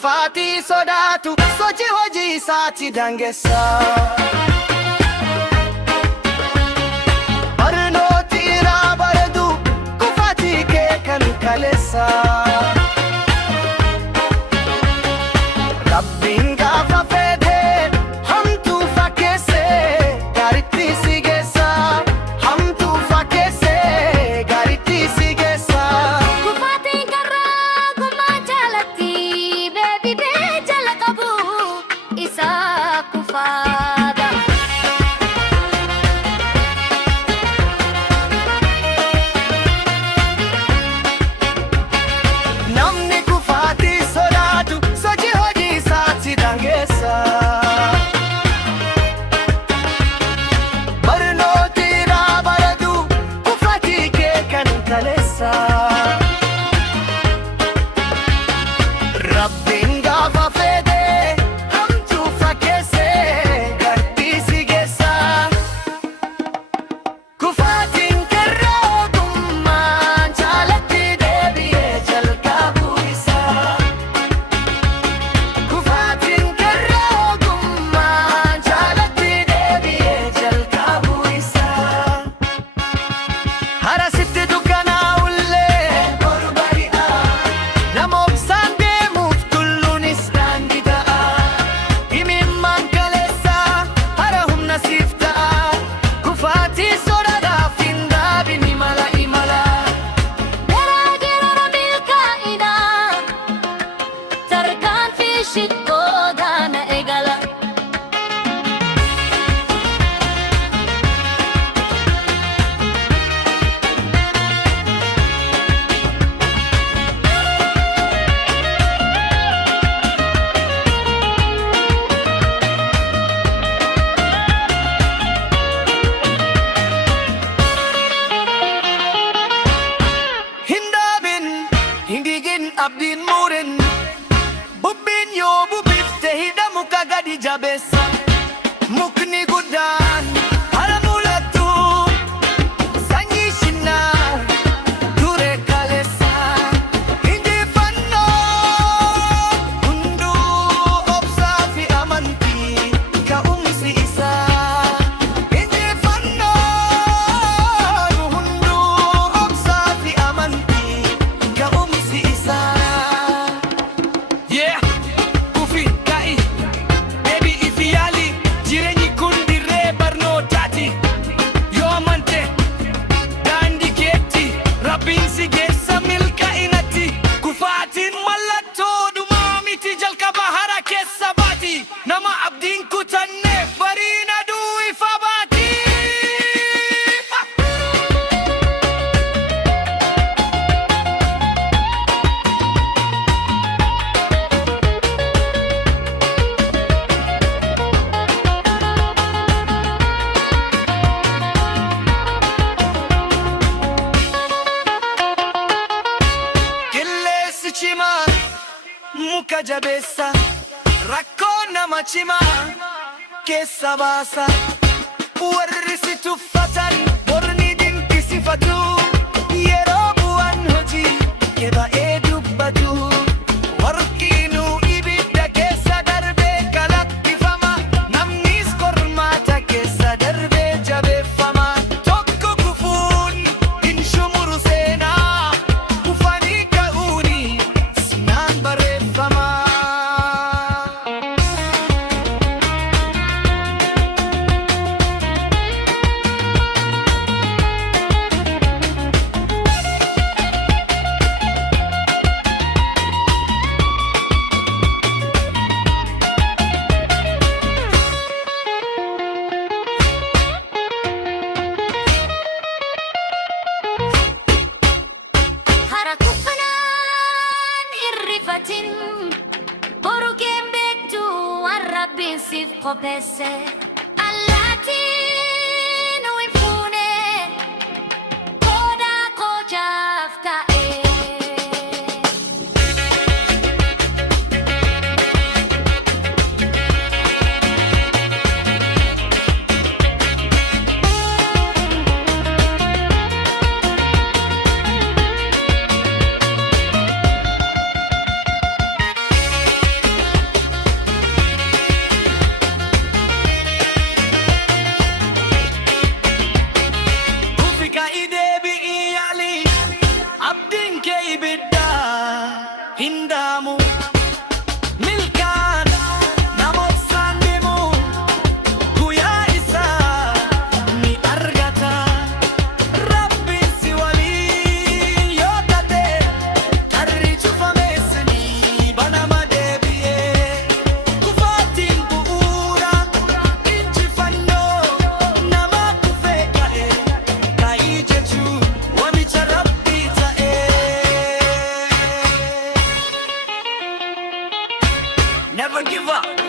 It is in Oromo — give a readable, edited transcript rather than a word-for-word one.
kufaatii sodaatu sochii hojii isaatti dangeessa. Barnooti irraa baratu kufaatii kee kan kaleessa. Rabbiin gaafa fedhe hamtuu fakkeessee gaariitti si geessa. Hamtuu fakkeessee gaariitti si geessa. Kufaatiin karraa gumaa jaalatti beebidee jala qabu isaa kufaadha. Namni kufaatii sodaatu sochii hojii isaatti dangeessa. Barnooti irraa baratu kufaatii kee kan kaleessa. Rabbiin gaafa fedhe hamtuu fakkeessee gaariitti si geessa. Kufaatiin karraa ogummaan jaalatti deebi'ee jalqabuu isaa. Kufaatiin karraa ogummaan jaalatti deebi'ee jalqabuu isaa. Hara sitti dukkanaa'ullee boru bari'a. Nama obsaan deemuuf tulluunis daandii ta'a. Himimmaan kaleessa hara humna siif ta'a. Kufaatii sodaadhaaf hin dhaabin imala imala. Garaa geerara milkaa'inaa tarkaanfii shittootaana eegala. Hin dhaabin, hin diigin, abdiin muurin. Bubbiin yoo bubbifte hidha muka gadi jabeessa. Mukni guddaan hara mul'attu sanyii shinnaa ture kaleessa. Injifannoo hunduu obsaa fi amantii ka'umsi isaa. Injifannoo hunduu obsaa fi amantii ka'umsi isaa. Yeah, kufi ka'i, baby ifi yaali. Jireenyi kun dirree barnootaati. Yoo amante daandii keetti Rabbiin si geessa milkaa'inatti. Kufaatiin mallattoo dhumaa miti jalqaba hara keessa baati. Nama abdiin kutanneef bariin aduu ifa baati. Qilleensi cimaa muka jabeessa. Rakkoo nama cimaa keessa baasa. Warri si tuffatan borni dinqisifatu. Yeroo bu'aan hojii kee ba'ee dubbatu. Warqiinuu ibidda keessa darbee kalaqqifama. Namnis qormaata keessa darbee jabeeffama. Tokko kufuun hin shumuru seenaa. Kufanii ka'uuni sinaan barreeffama. Hara kuffanaan hirrifatin boru keen beektu waan Rabbiin siif qopheesse. Allaatiin hin fuune qooda qojaaf ta'e. Never give up.